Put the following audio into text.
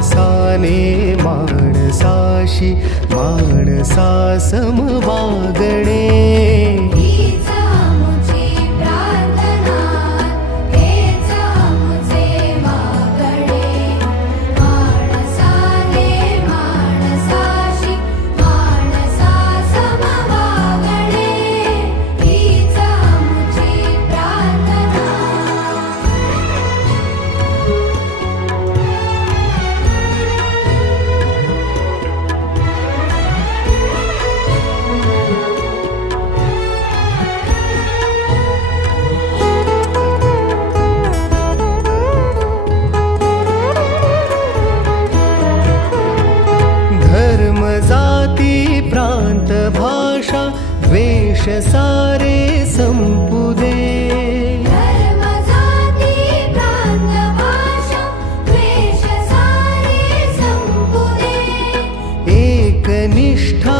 माणसाने माणसाशी माणसा सम वागणे जाती प्रांत भाषा द्वेष सारे संपुदे धर्म जाती प्रांत भाषा द्वेष सारे संपुदे एकनिष्ठा